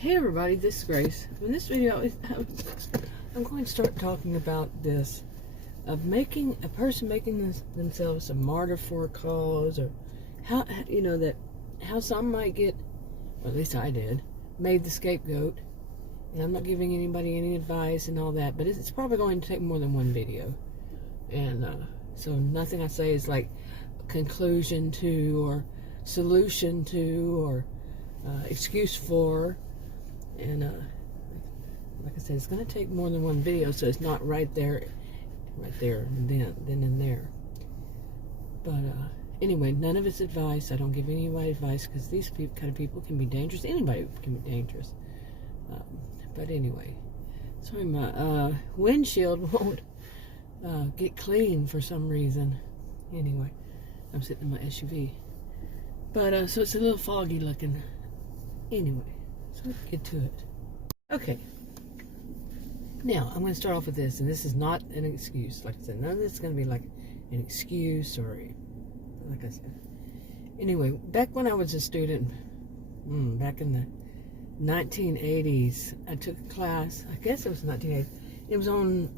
Hey everybody, this is Grace. In this video, I'm going to start talking about this of making a person making themselves a martyr for a cause, or how how some might get, or at least I did, made the scapegoat. And I'm not giving anybody any advice and all that, but it's probably going to take more than one video. And so nothing I say is like conclusion to, or solution to, or excuse for. And like I said, it's going to take more than one video, so it's not right there, and then and there. But anyway, none of it's advice. I don't give anybody advice, because these kind of people can be dangerous. Anybody can be dangerous. But anyway, sorry, my windshield won't get clean for some reason. Anyway, I'm sitting in my SUV. But so it's a little foggy looking. Anyway. So let's get to it. Okay. Now, I'm going to start off with this, and this is not an excuse. Like I said, none of this is going to be like an excuse or like I said. Anyway, back when I was a student, back in the 1980s, I took a class. I guess it was 1980s. It was on,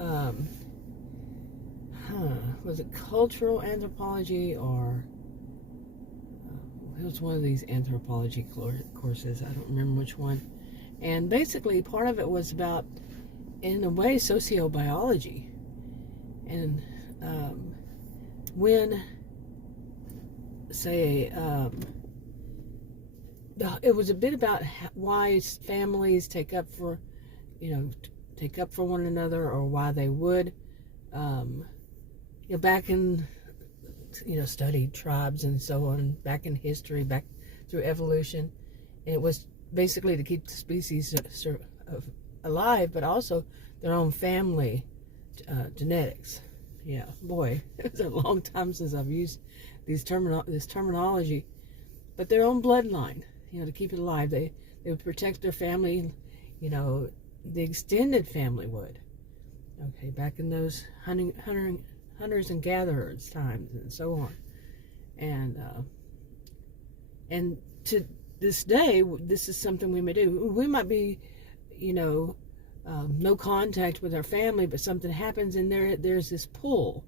was it cultural anthropology, or it was one of these anthropology courses. I don't remember which one. And basically, part of it was about, in a way, sociobiology. And when, say, it was a bit about why families take up for one another, or why they would, back in, studied tribes and so on, back in history, back through evolution. And it was basically to keep the species alive, but also their own family genetics. Yeah, boy, it's a long time since I've used this terminology. But their own bloodline, to keep it alive. They would protect their family, the extended family would. Okay, back in those hunters and gatherers times and so on. And to this day, this is something we may do. We might be, no contact with our family, but something happens, and there's this pull,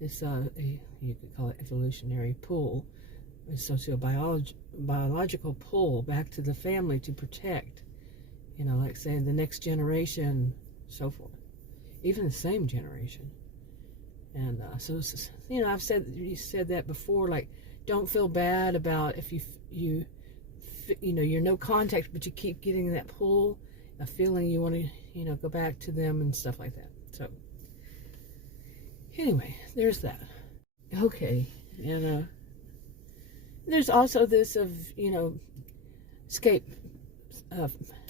this you could call it evolutionary pull, a sociobiological pull back to the family to protect, like say the next generation, so forth, even the same generation. And so, I've said that before. Like, don't feel bad about if you're no contact, but you keep getting that pull, a feeling you want to, go back to them and stuff like that. So, anyway, there's that. Okay, and there's also this of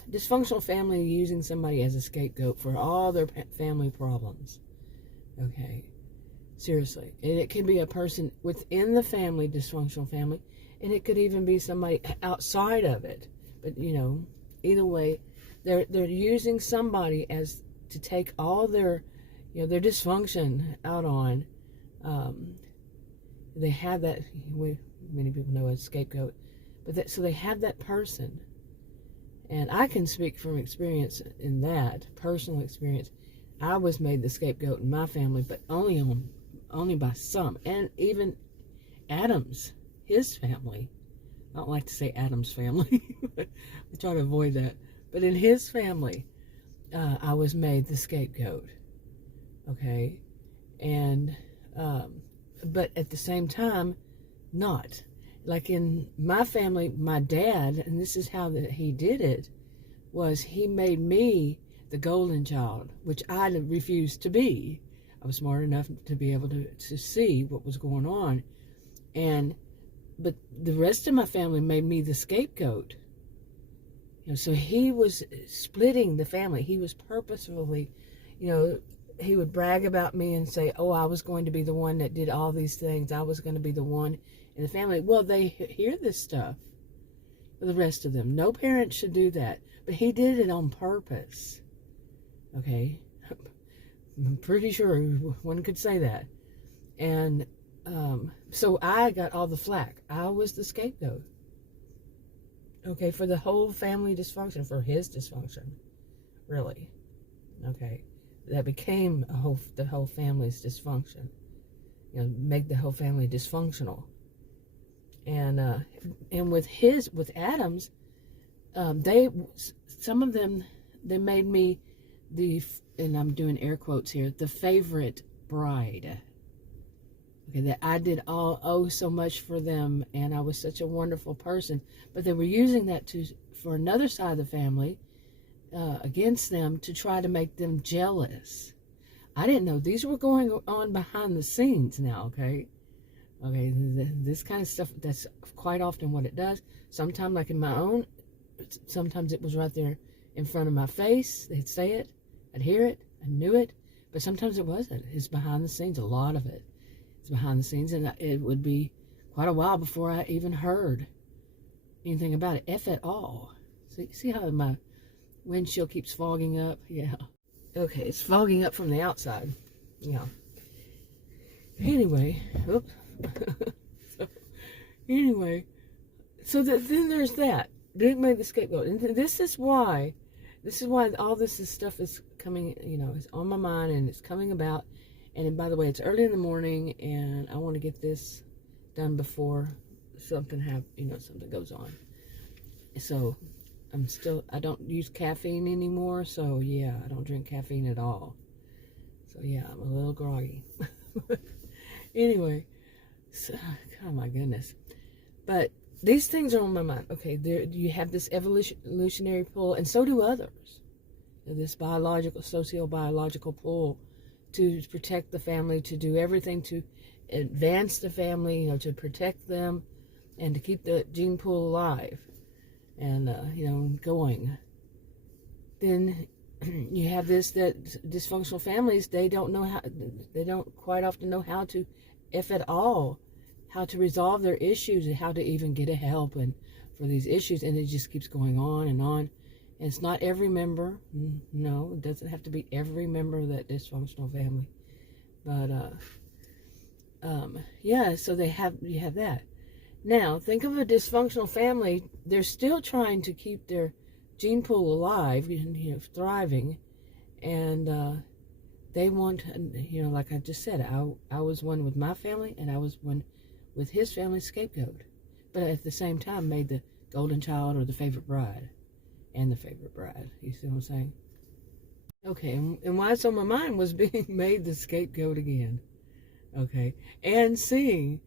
dysfunctional family using somebody as a scapegoat for all their family problems. Okay. Seriously. And it can be a person within the family, dysfunctional family, and it could even be somebody outside of it. But, either way, they're using somebody as to take all their dysfunction out on. They have that, many people know as scapegoat, but so they have that person. And I can speak from experience in that, personal experience. I was made the scapegoat in my family, but only by some. And even Adam's, his family. I don't like to say Adam's family. I try to avoid that. But in his family, I was made the scapegoat. Okay? And, but at the same time, not. Like in my family, my dad, and this is how he did it, was he made me the golden child, which I refused to be. I was smart enough to be able to see what was going on. But the rest of my family made me the scapegoat. So he was splitting the family. He was purposefully, he would brag about me and say, oh, I was going to be the one that did all these things. I was going to be the one in the family. Well, they hear this stuff, the rest of them. No parent should do that. But he did it on purpose. Okay? I'm pretty sure one could say that. And so I got all the flack. I was the scapegoat. Okay, for the whole family dysfunction, for his dysfunction, really. Okay, that became the whole family's dysfunction. Make the whole family dysfunctional. And with Adams, some of them, they made me and I'm doing air quotes here, the favorite bride. Okay, that I did so much for them, and I was such a wonderful person. But they were using that for another side of the family, against them, to try to make them jealous. I didn't know these were going on behind the scenes now, okay? Okay, this kind of stuff, that's quite often what it does. Sometimes, like in my own, sometimes it was right there in front of my face. They'd say it, I'd hear it, I knew it, but sometimes it wasn't. It's behind the scenes, a lot of it. It's behind the scenes, and it would be quite a while before I even heard anything about it, if at all. See how my windshield keeps fogging up? Yeah. Okay, it's fogging up from the outside. Yeah. Anyway, oops. So then there's that. Didn't make the scapegoat. And this is why all this stuff is coming, is on my mind, and it's coming about. And by the way, it's early in the morning, and I want to get this done before something goes on. So I don't use caffeine anymore, so yeah, I don't drink caffeine at all. So yeah, I'm a little groggy. Anyway, so, oh my goodness. But these things are on my mind. Okay, you have this evolutionary pull, and so do others. This socio-biological pull to protect the family, to do everything to advance the family, to protect them, and to keep the gene pool alive, and going. Then you have that dysfunctional families, they don't quite often know how to, if at all, how to resolve their issues and how to even get help and for these issues, and it just keeps going on and on. And it's not every member. No, it doesn't have to be every member of that dysfunctional family. But yeah, so you have that. Now, think of a dysfunctional family. They're still trying to keep their gene pool alive, thriving, and they want, like I just said, I was one with my family, and I was one with his family, scapegoat, but at the same time made the golden child or the favorite bride, and the favorite bride. You see what I'm saying? Okay, and why it's on my mind was being made the scapegoat again. Okay, and seeing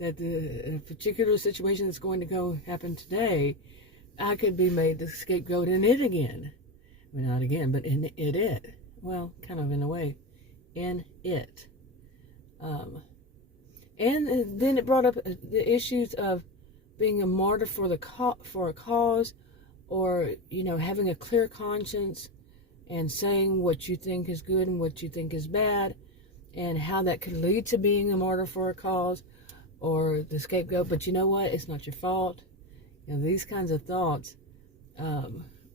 that the particular situation that's going to happen today, I could be made the scapegoat in it again. Well, not again, but in it. Well, kind of in a way, in it. And then it brought up the issues of being a martyr for a cause, or having a clear conscience and saying what you think is good and what you think is bad, and how that could lead to being a martyr for a cause or the scapegoat. But you know what? It's not your fault. These kinds of thoughts.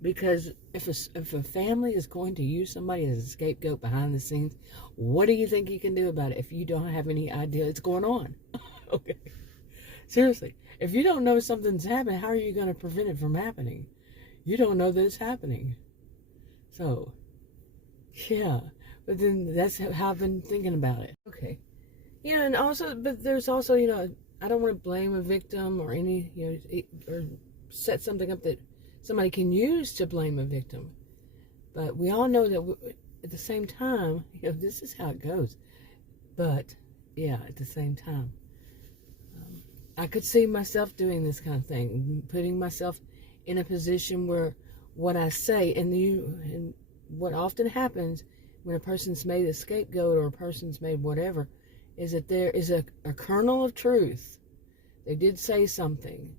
Because if a family is going to use somebody as a scapegoat behind the scenes, what do you think you can do about it if you don't have any idea it's going on? Okay. Seriously. If you don't know something's happening, how are you going to prevent it from happening? You don't know that it's happening. So, yeah. But then that's how I've been thinking about it. Okay. And also, but there's also, I don't want to blame a victim or or set something up that somebody can use to blame a victim. But we all know that at the same time, this is how it goes. But, yeah, at the same time, I could see myself doing this kind of thing, putting myself in a position where what I say, and what often happens when a person's made a scapegoat or a person's made whatever, is that there is a kernel of truth. They did say something,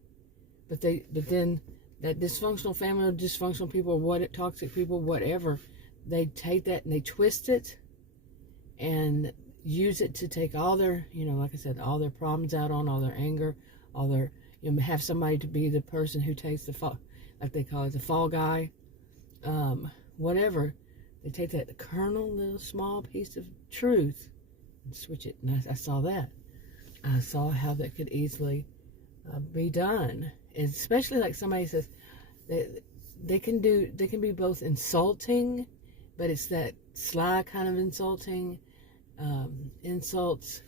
but then that dysfunctional family or dysfunctional people, toxic people, whatever, they take that and they twist it and use it to take all their, like I said, all their problems out on, all their anger, all their, have somebody to be the person who takes the fall, like they call it, the fall guy, whatever. They take that kernel, little small piece of truth and switch it. And I saw that. I saw how that could easily be done. especially like somebody says, they can be both insulting, but it's that sly kind of insulting, insults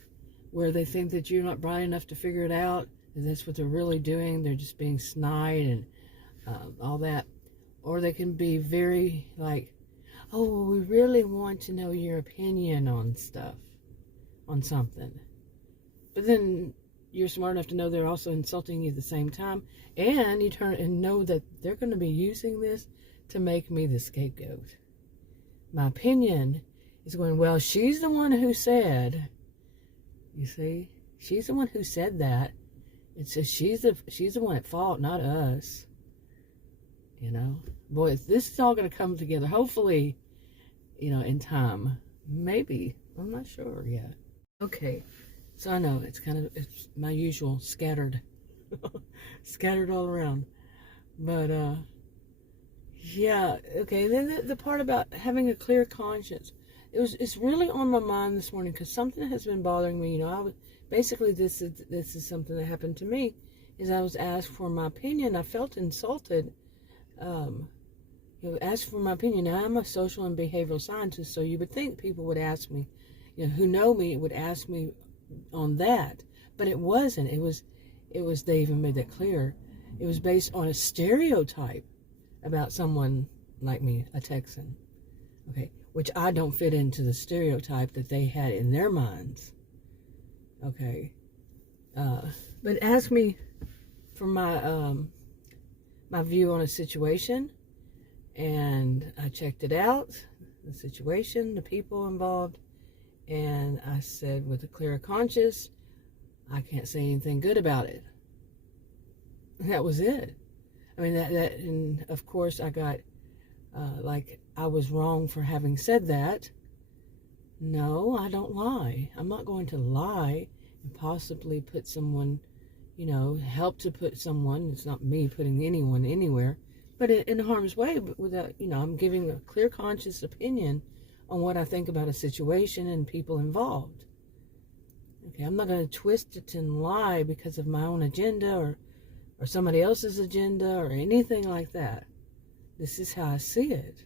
where they think that you're not bright enough to figure it out, and that's what they're really doing. They're just being snide and all that. Or they can be very like, oh, well, we really want to know your opinion on stuff, on something. But then you're smart enough to know they're also insulting you at the same time, and you turn and know that they're going to be using this to make me the scapegoat. My opinion is going, well, she's the one who said, you see, she's the one who said that. It's just she's the one at fault, not us. You know, boy, this is all going to come together. Hopefully, you know, in time. Maybe. I'm not sure yet. Okay, so I know it's my usual scattered, scattered all around. But yeah, okay. Then the part about having a clear conscience. It's really on my mind this morning because something has been bothering me. You know, basically this is something that happened to me. Is I was asked for my opinion. I felt insulted. You know, ask for my opinion. Now, I'm a social and behavioral scientist, so you would think people would ask me, you know, who know me would ask me on that, but it wasn't. It was. They even made that clear. It was based on a stereotype about someone like me, a Texan. Okay, which I don't fit into the stereotype that they had in their minds. Okay, but ask me for my my view on a situation, and I checked it out, the situation, the people involved, and I said with a clear conscience, I can't say anything good about it. That was it. I mean, that and of course I got like I was wrong for having said that. No, I don't lie. I'm not going to lie and possibly put someone, you know, help to put someone, it's not me putting anyone anywhere, but in harm's way, but without, you know, I'm giving a clear conscious opinion on what I think about a situation and people involved. Okay, I'm not going to twist it and lie because of my own agenda or somebody else's agenda or anything like that. This is how I see it.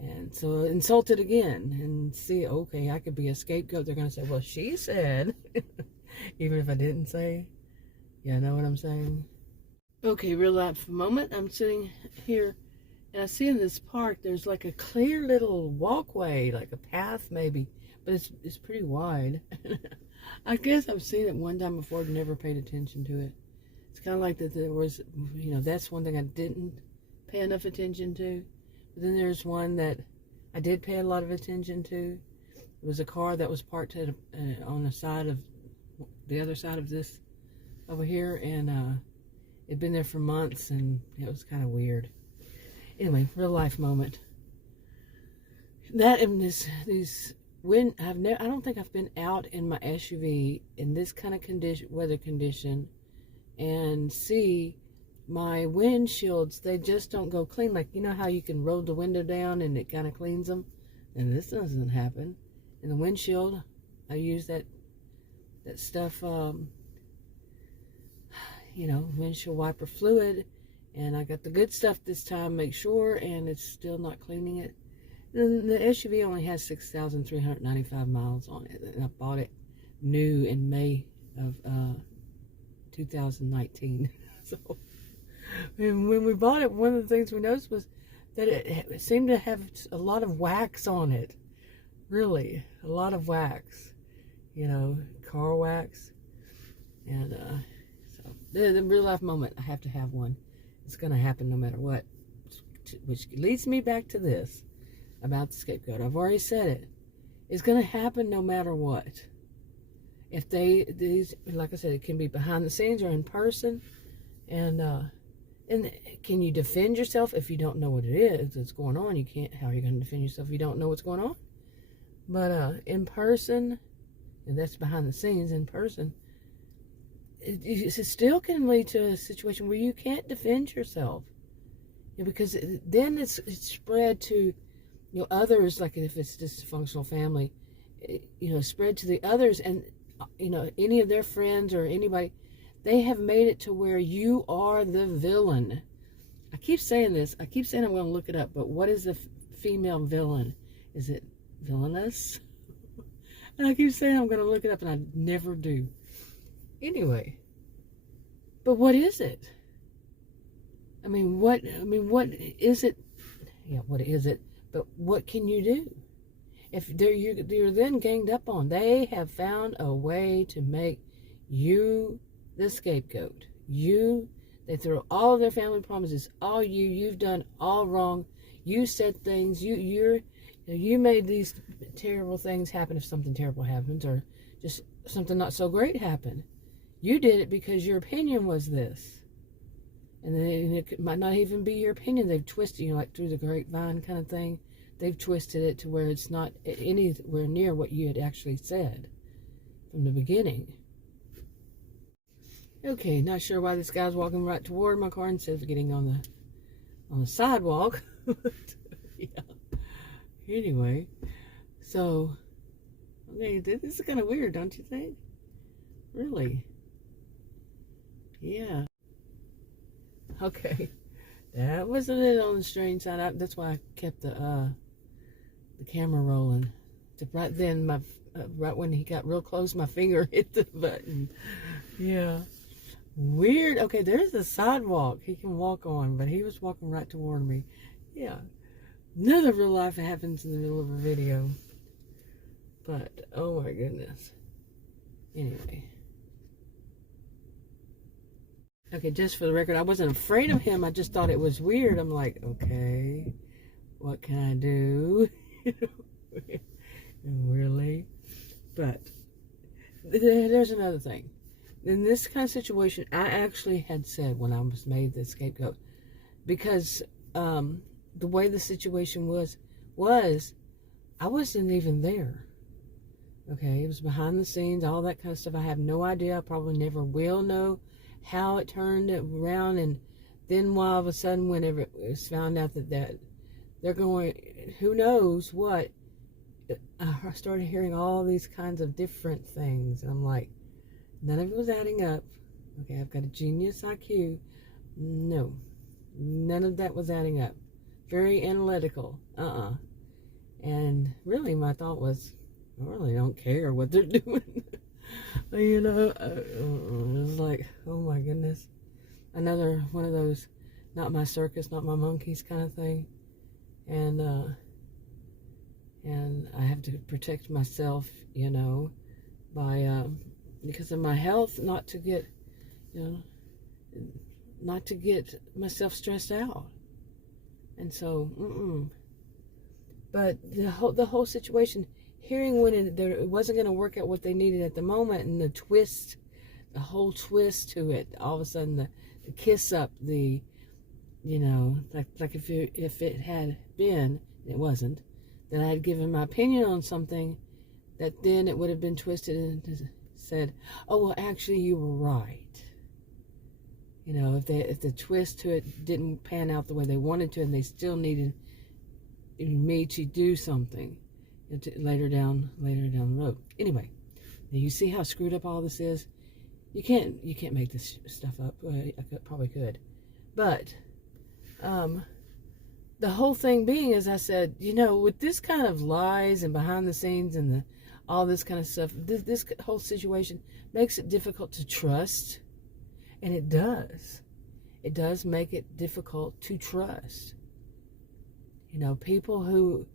And so insult it again and see, okay, I could be a scapegoat. They're going to say, well, she said, even if I didn't say. Yeah, know what I'm saying? Okay, real life moment. I'm sitting here and I see in this park there's like a clear little walkway, like a path maybe, but it's pretty wide. I guess I've seen it one time before and never paid attention to it. It's kind of like that there was, you know, that's one thing I didn't pay enough attention to. But then there's one that I did pay a lot of attention to. It was a car that was parked at on the other side of this over here, and it'd been there for months, and it was kind of weird. Anyway, real life moment. That and I don't think I've been out in my SUV in this kind of weather condition, and see my windshields, they just don't go clean. Like, you know how you can roll the window down and it kind of cleans them? And this doesn't happen. In the windshield, I use that stuff, you know, windshield wiper fluid, and I got the good stuff this time, make sure, and it's still not cleaning it. And the SUV only has 6,395 miles on it, and I bought it new in May of 2019. So, and when we bought it, one of the things we noticed was that it seemed to have a lot of wax on it. Really, a lot of wax. You know, car wax. And so, the real life moment, I have to have one. It's going to happen no matter what. Which leads me back to this about the scapegoat. I've already said it. It's going to happen no matter what. If these, like I said, it can be behind the scenes or in person. And can you defend yourself if you don't know what it is that's going on? You can't. How are you going to defend yourself if you don't know what's going on? But in person, and that's behind the scenes, in person, it still can lead to a situation where you can't defend yourself. You know, because then it's spread to, you know, others, like if it's dysfunctional family, you know, spread to the others, and, you know, any of their friends or anybody, They have made it to where you are the villain. I keep saying this. I keep saying I'm going to look it up, but what is a female villain? Is it villainous? And I keep saying I'm going to look it up, and I never do. Anyway, but what is it? What is it? Yeah, what is it? But what can you do? If you're then ganged up on, they have found a way to make you the scapegoat. They throw all of their family problems. It's all you. You've done all wrong. You said things. You made these terrible things happen if something terrible happens, or just something not so great happen. You did it because your opinion was this. And then it might not even be your opinion. They've twisted, like through the grapevine kind of thing. They've twisted it to where it's not anywhere near what you had actually said from the beginning. Okay, not sure why this guy's walking right toward my car instead of getting on the sidewalk. Yeah. Anyway, so okay, this is kind of weird, don't you think? Really? Yeah. Okay. That was a little on the strange side. That's why I kept the camera rolling. Right then, right when he got real close, my finger hit the button. Yeah. Weird. Okay, there's the sidewalk he can walk on, but he was walking right toward me. Yeah. None of real life happens in the middle of a video. But, oh my goodness. Anyway. Okay, just for the record, I wasn't afraid of him. I just thought it was weird. I'm like, okay, what can I do? Really? But there's another thing. In this kind of situation, I actually had said when I was made the scapegoat, because the way the situation was I wasn't even there. Okay, it was behind the scenes, all that kind of stuff. I have no idea. I probably never will know how it turned around. And then all of a sudden, whenever it was found out that they're going, who knows what, I started hearing all these kinds of different things. And I'm like, none of it was adding up. Okay, I've got a genius IQ. No, none of that was adding up. Very analytical. And really, my thought was, I really don't care what they're doing. You know, it was like, oh my goodness. Another one of those, not my circus, not my monkeys kind of thing. And I have to protect myself, you know, by, because of my health, not to get myself stressed out. And so, but the whole situation, hearing when it wasn't going to work out what they needed at the moment, and the whole twist to it, all of a sudden the kiss up, like if it had been, it wasn't, that I had given my opinion on something, that then it would have been twisted and said, oh, well, actually you were right. You know, if the twist to it didn't pan out the way they wanted to, and they still needed me to do something later down the road. Anyway, now you see how screwed up all this is. You can't make this stuff up. I probably could, but the whole thing being, as I said, you know, with this kind of lies and behind the scenes and all this kind of stuff, this whole situation makes it difficult to trust. And it does. It does make it difficult to trust. You know, people who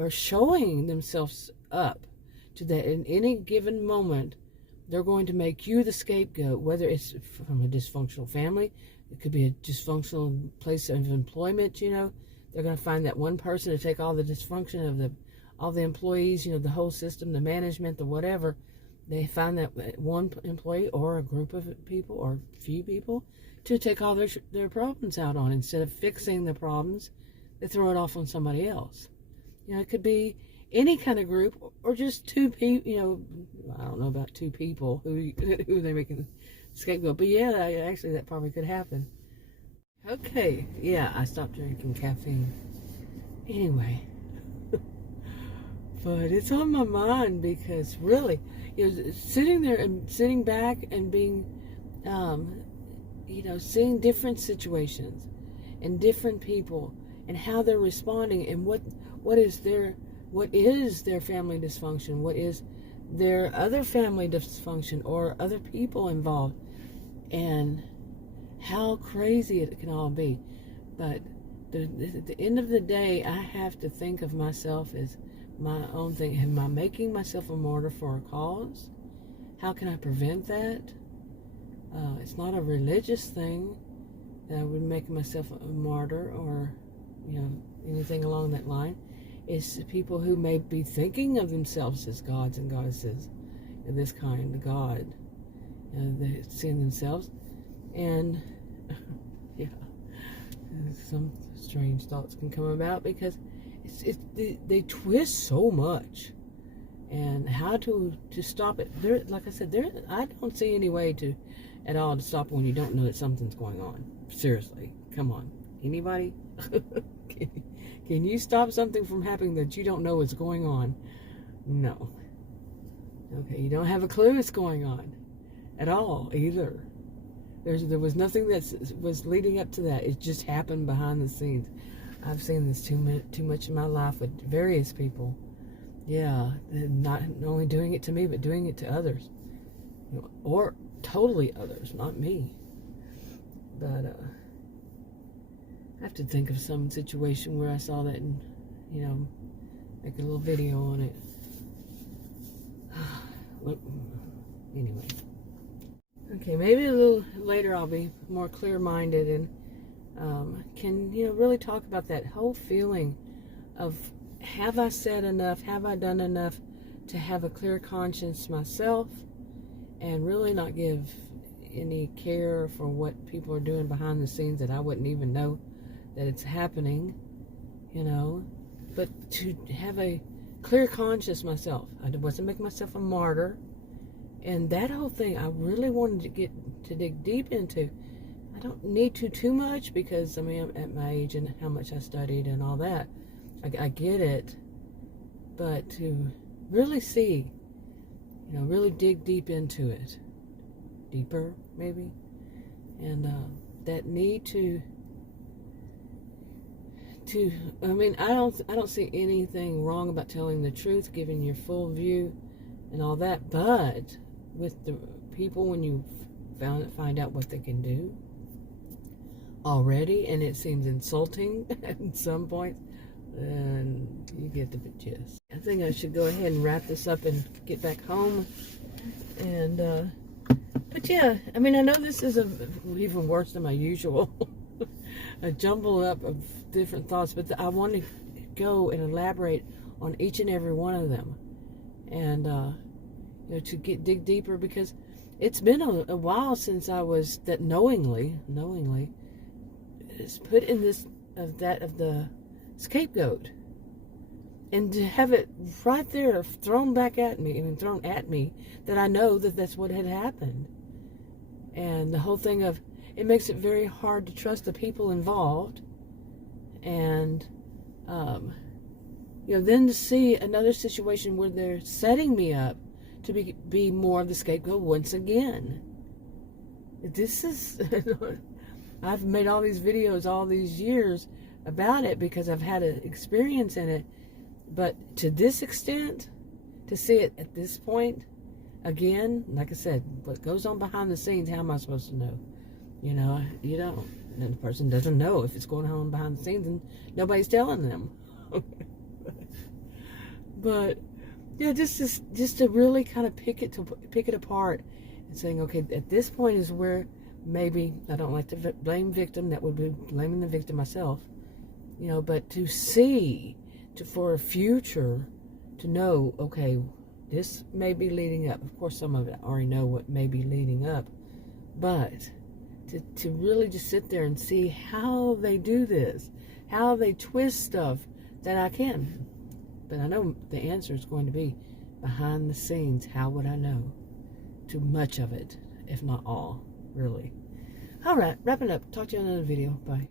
are showing themselves up to that in any given moment, they're going to make you the scapegoat, whether it's from a dysfunctional family, it could be a dysfunctional place of employment, you know. They're going to find that one person to take all the dysfunction of all the employees, you know, the whole system, the management, the whatever. They find that one employee or a group of people or a few people to take all their problems out on. Instead of fixing the problems, they throw it off on somebody else. You know, it could be any kind of group or just two people. You know, I don't know about two people who they're making scapegoat, but yeah, actually that probably could happen. Okay, yeah, I stopped drinking caffeine. Anyway, but it's on my mind because really, you know, sitting there and sitting back and being seeing different situations and different people and how they're responding, and what is their family dysfunction, what is their other family dysfunction or other people involved, and how crazy it can all be. But at the end of the day, I have to think of myself as my own thing. Am I making myself a martyr for a cause? How can I prevent that? It's not a religious thing that I would make myself a martyr or, anything along that line. It's people who may be thinking of themselves as gods and goddesses of this kind, the God. They see themselves. And, some strange thoughts can come about because they twist so much. And how to stop it. Like I said, I don't see any way at all to stop it when you don't know that something's going on. Seriously, come on. Anybody? Can you stop something from happening that you don't know what's going on? No. Okay, you don't have a clue what's going on at all either. There was nothing that was leading up to that. It just happened behind the scenes. I've seen this too much in my life with various people. Yeah, not only doing it to me, but doing it to others, or totally others, not me. But I have to think of some situation where I saw that and, make a little video on it. Anyway. Okay, maybe a little later I'll be more clear-minded and can, really talk about that whole feeling of, have I said enough? Have I done enough to have a clear conscience myself and really not give any care for what people are doing behind the scenes that I wouldn't even know that it's happening, but to have a clear conscience myself. I wasn't making myself a martyr. And that whole thing, I really wanted to dig deep into. I don't need too much because, I'm at my age and how much I studied and all that. I get it. But to really see, really dig deep into it. Deeper, maybe. And that need I don't see anything wrong about telling the truth, giving your full view and all that, but with the people, when you find out what they can do already, and it seems insulting at some point, then you get the gist. I think I should go ahead and wrap this up and get back home. And but yeah, I know this is even worse than my usual a jumble up of different thoughts, but I want to go and elaborate on each and every one of them, and to dig deeper, because it's been a while since I was that knowingly is put in this of the scapegoat, and to have it right there thrown at me that I know that's what had happened. And the whole thing of it makes it very hard to trust the people involved, and then to see another situation where they're setting me up to be more of the scapegoat once again. This is I've made all these videos all these years about it because I've had an experience in it, but to this extent, to see it at this point again, like I said, what goes on behind the scenes, how am I supposed to know? You don't. And the person doesn't know if it's going on behind the scenes, and nobody's telling them. But yeah, just to really kind of pick it apart and saying, okay, at this point is where maybe I don't like to blame victim. That would be blaming the victim myself, But to see, for a future, to know, okay, this may be leading up. Of course, some of it I already know what may be leading up, but to really just sit there and see how they do this, how they twist stuff that I can. But I know the answer is going to be behind the scenes. How would I know? Too much of it, if not all, really. All right, wrapping up. Talk to you in another video. Bye.